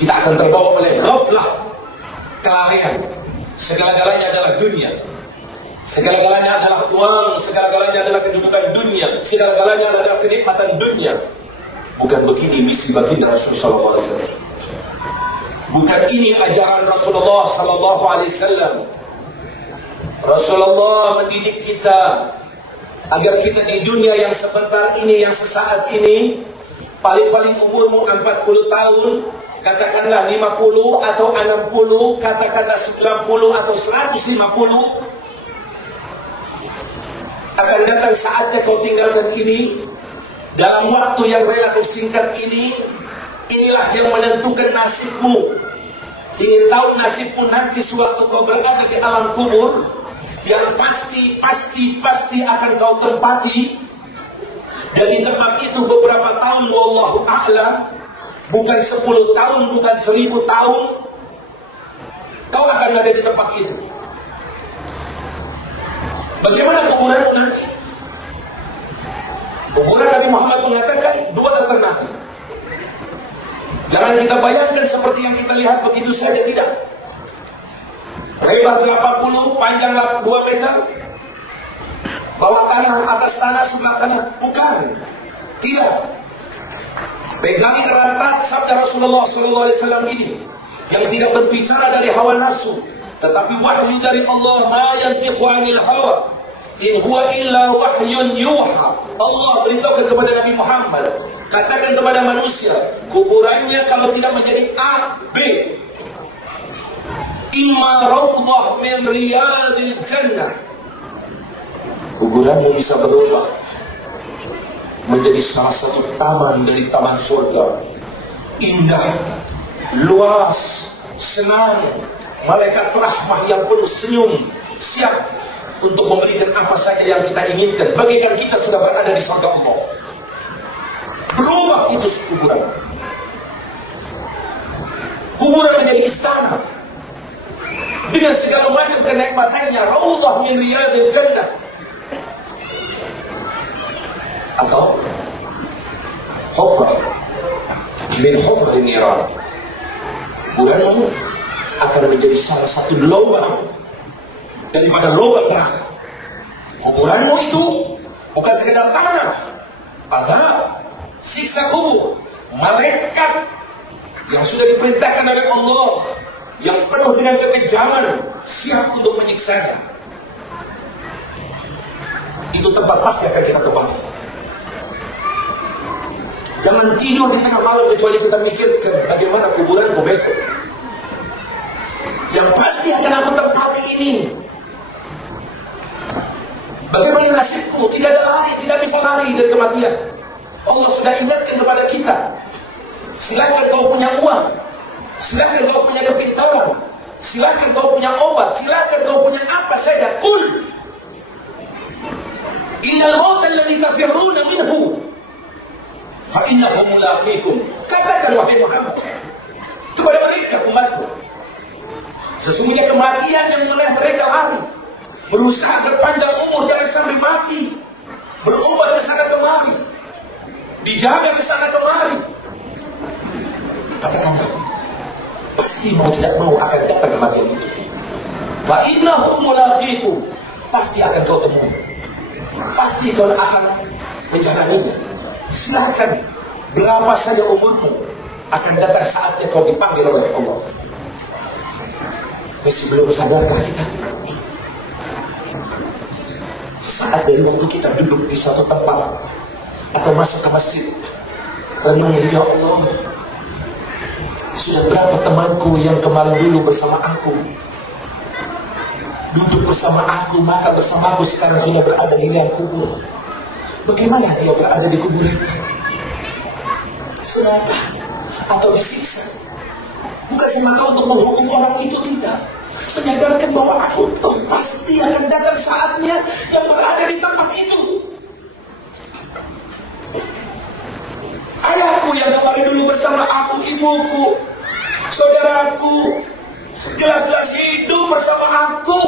kita akan terbawa oleh ghaflah, kelalaian. Segala-galanya adalah dunia, segala-galanya adalah uang, segala-galanya adalah kedudukan dunia, segala-galanya adalah kenikmatan dunia. Bukan begini misi baginda Rasulullah SAW. Bukan ini ajaran Rasulullah SAW. Rasulullah mendidik kita agar kita di dunia yang sebentar ini, yang sesaat ini, paling-paling umurmu 40 tahun, katakanlah 50 atau 60, katakanlah 90 atau 150, akan datang saatnya kau tinggalkan ini. Dalam waktu yang relatif singkat ini, inilah yang menentukan nasibmu. Ingin tahu nasibmu nanti sewaktu kau berada di alam kubur, yang pasti akan kau tempati. Dan di tempat itu beberapa tahun, wallahu a'lam, bukan 10 tahun, bukan 1000 tahun, kau akan ada di tempat itu. Bagaimana kuburanmu nanti? Kuburan Nabi Muhammad mengatakan 2 alternatif. Jangan kita bayangkan seperti yang kita lihat begitu saja, tidak. Lebar 80, panjang 2 meter, bawah tanah, atas tanah, sebelah tanah. Bukan. Tidak. Pegangi erat-erat sabda Rasulullah SAW ini, yang tidak berbicara dari hawa nafsu, tetapi wahyu dari Allah. Ma yantiqu 'anil hawa, in huwa illa wahyun yuha. Allah beritahukan kepada Nabi Muhammad, katakan kepada manusia, kuburannya kalau tidak menjadi A, B, imma rawdah min riyadil jannah, kuburanmu bisa berubah menjadi salah satu taman dari taman surga. Indah, luas, senang, malaikat rahmah yang penuh senyum, siap untuk memberikan apa saja yang kita inginkan, bagikan kita sudah berada di surga Allah. Berubah itu kuburan. Kuburan menjadi istana dengan segala macam kenikmatannya. Raudhah min riyadil jannah. Atau hufrah min hufrin niran. Kuburanmu akan menjadi salah satu lubang daripada lubang neraka. Kuburanmu itu bukan sekedar tanah, azab, siksa kubur, malaikat yang sudah diperintahkan oleh Allah, yang penuh dengan kekejaman, siap untuk menyiksanya. Itu tempat pasti akan kita tempati. Jangan tidur di tengah malam kecuali kita mikirkan bagaimana kuburanku besok. Yang pasti akan aku tempati ini. Bagaimana nasibmu? Tidak ada lari, tidak bisa lari dari kematian. Allah sudah ingatkan kepada kita, silakan kau punya uang, silakan kau punya kepintaran, silakan kau punya obat, silakan kau punya apa saja. Qul innal mauta alladhi tafirruna minhu fa innahu mulaqikum. Katakan wahai Muhammad kepada mereka, umatku, sesungguhnya kematian yang menarik mereka lari, berusaha berpanjang umur jangan sampai mati, berobat ke sana kemari, dijaga ke sana kemari. Katakanlah, pasti mau tidak mau akan datang kematian itu. Fa innahu mulaqikum, pasti akan kau temui, pasti kau akan menjalaninya. Silakan, berapa saja umurmu, akan datang saatnya kau dipanggil oleh Allah. Masih belum sadarkah kita? Saat dari waktu kita duduk di suatu tempat atau masuk ke masjid, renungi, ya Allah, sudah berapa temanku yang kemarin dulu bersama aku, duduk bersama aku, makan bersama aku, sekarang sudah berada di liang kubur. Bagaimana dia berada di kuburan? Senapa atau disiksa? Bukan semata untuk menghukum orang itu, tidak. Menyadarkan bahwa aku toh pasti akan datang saatnya yang berada di tempat itu. Ayahku yang kemarin dulu bersama aku, ibuku, saudaraku, jelas-jelas hidup bersama aku,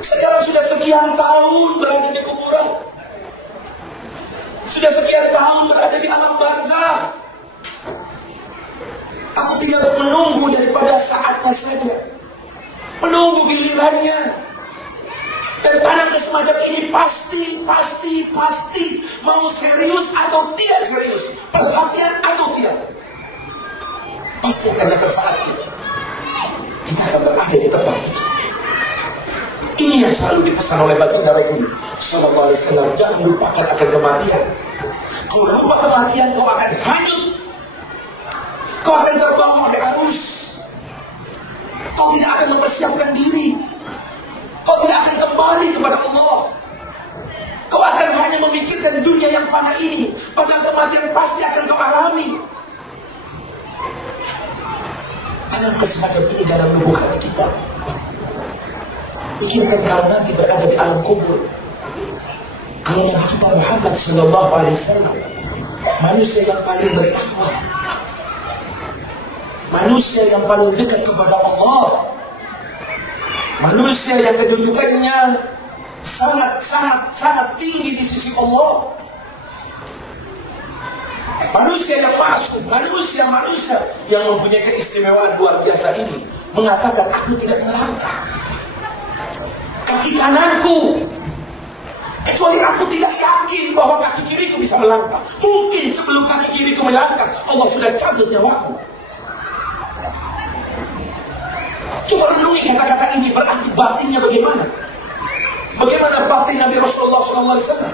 sekarang sudah sekian tahun berada di kuburan, sudah sekian tahun berada di alam barzakh. tinggal menunggu daripada saatnya saja, menunggu gilirannya. Dan tanam semacam ini pasti mau serius atau tidak serius, perhatian atau tidak, pasti akan datang saatnya kita akan berada di tempat itu. Ini yang selalu dipesan oleh baginda Rasul Sallallahu Alaihi Wasallam, jangan lupakan akan kematian. Kau lupa kematian, kau akan hanyut, kau akan terbawa oleh arus, kau tidak akan mempersiapkan diri, kau tidak akan kembali kepada Allah. Kau akan hanya memikirkan dunia yang fana ini, padahal kematian pasti akan kau alami. Tanam semacam ini dalam lubuk hati kita. Pikirkan kalau nanti berada di alam kubur, kalau Nabi kita Muhammad Sallallahu Alaihi Wasallam, manusia yang paling bertakwa, manusia yang paling dekat kepada Allah, manusia yang kedudukannya sangat tinggi di sisi Allah, manusia yang masuk, manusia yang mempunyai keistimewaan luar biasa ini, mengatakan, aku tidak melangkah kaki kananku kecuali aku tidak yakin bahwa kaki kiriku bisa melangkah. Mungkin sebelum kaki kiriku melangkah, Allah sudah cabut nyawaku. Coba renungi kata-kata ini, berarti batinnya bagaimana? Bagaimana batin Nabi Rasulullah SAW?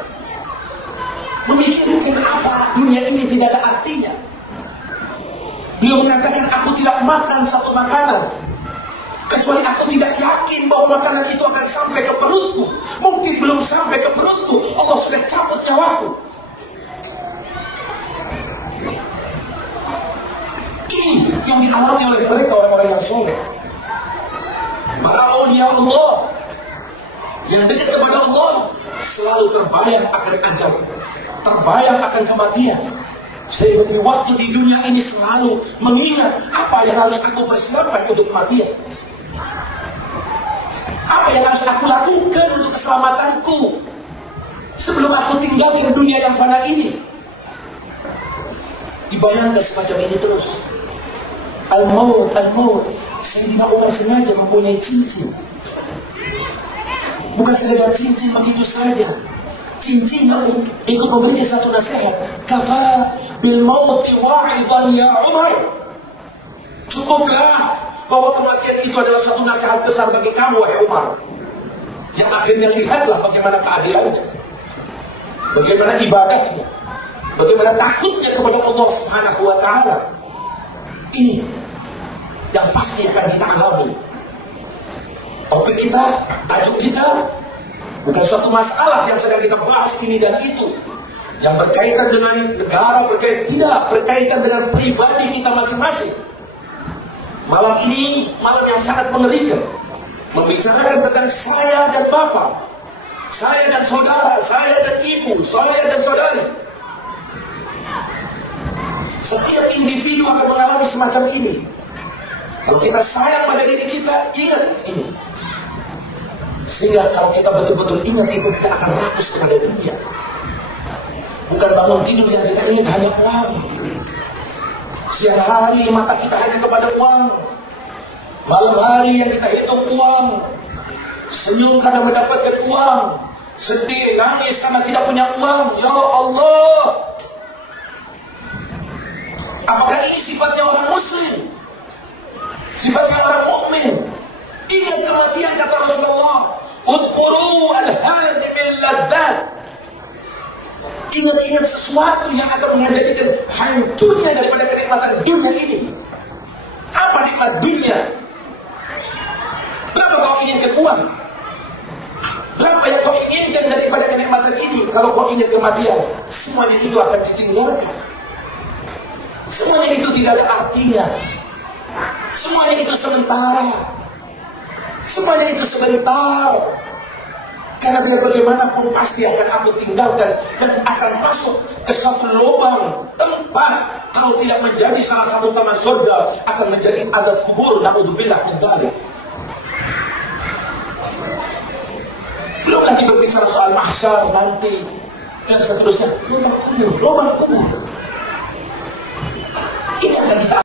Memikirkan apa dunia ini tidak ada artinya. Beliau mengatakan, aku tidak makan satu makanan kecuali aku tidak yakin bahwa makanan itu akan sampai ke perutku. Mungkin belum sampai ke perutku, Allah sudah cabut nyawaku. Ini yang dialami oleh mereka orang-orang yang soleh, para aulia Allah yang dekat kepada Allah, selalu terbayang akan ajal, terbayang akan kematian. Sehingga di waktu di dunia ini selalu mengingat apa yang harus aku persiapkan untuk kematian, apa yang harus aku lakukan untuk keselamatanku sebelum aku tinggalkan dunia yang fana ini. Dibayangkan semacam ini terus. Al-maut. Sayyidina Umar sengaja mempunyai cincin. Bukan sekedar cincin begitu saja. Cincin yang ikut memberikan satu nasihat. Kafa bil mauti wa'idhan ya Umar. Cukuplah bahwa kematian itu adalah satu nasihat besar bagi kamu, wahai Umar. Yang akhirnya lihatlah bagaimana keadilannya, bagaimana ibadahnya, bagaimana takutnya kepada Allah Subhanahu wa Ta'ala. Ini yang pasti akan kita alami. Topik kita, tajuk kita bukan suatu masalah yang sedang kita bahas ini dan itu, yang berkaitan dengan negara, tidak berkaitan dengan pribadi kita masing-masing. Malam ini malam yang sangat mengerikan, membicarakan tentang saya dan bapak, saya dan saudara, saya dan ibu, saya dan saudari. Setiap individu akan mengalami semacam ini. Kalau kita sayang pada diri kita, ingat ini. Sehingga kalau kita betul-betul ingat itu, tidak akan rakus kepada dunia. Bukan bangun tidur yang kita ingat hanya uang. Siang hari mata kita hanya kepada uang, malam hari yang kita hitung uang, senyum karena mendapatkan uang, sedih, nangis karena tidak punya uang. Ya Allah, apakah ini sifatnya orang muslim? Sifatnya orang mukmin? Ingat kematian, kata Rasulullah, udhkuru al-hadimil ladzat. Ingat-ingat sesuatu yang akan menjadikan hancurnya daripada kenikmatan dunia ini. Apa nikmat dunia? Berapa kau inginkan uang? Berapa yang kau inginkan daripada kenikmatan ini? Kalau kau ingat kematian, semuanya itu akan ditinggalkan. Semuanya itu tidak ada artinya. Semuanya itu sementara. Semuanya itu sebentar. Karena biar bagaimanapun pasti akan aku tinggalkan dan akan masuk ke satu lubang tempat, kalau tidak menjadi salah satu taman surga, akan menjadi azab kubur. Na'udzubillah min dzalik. Belum lagi berbicara soal mahsyar nanti dan seterusnya. Lubang kubur. Ini akan kita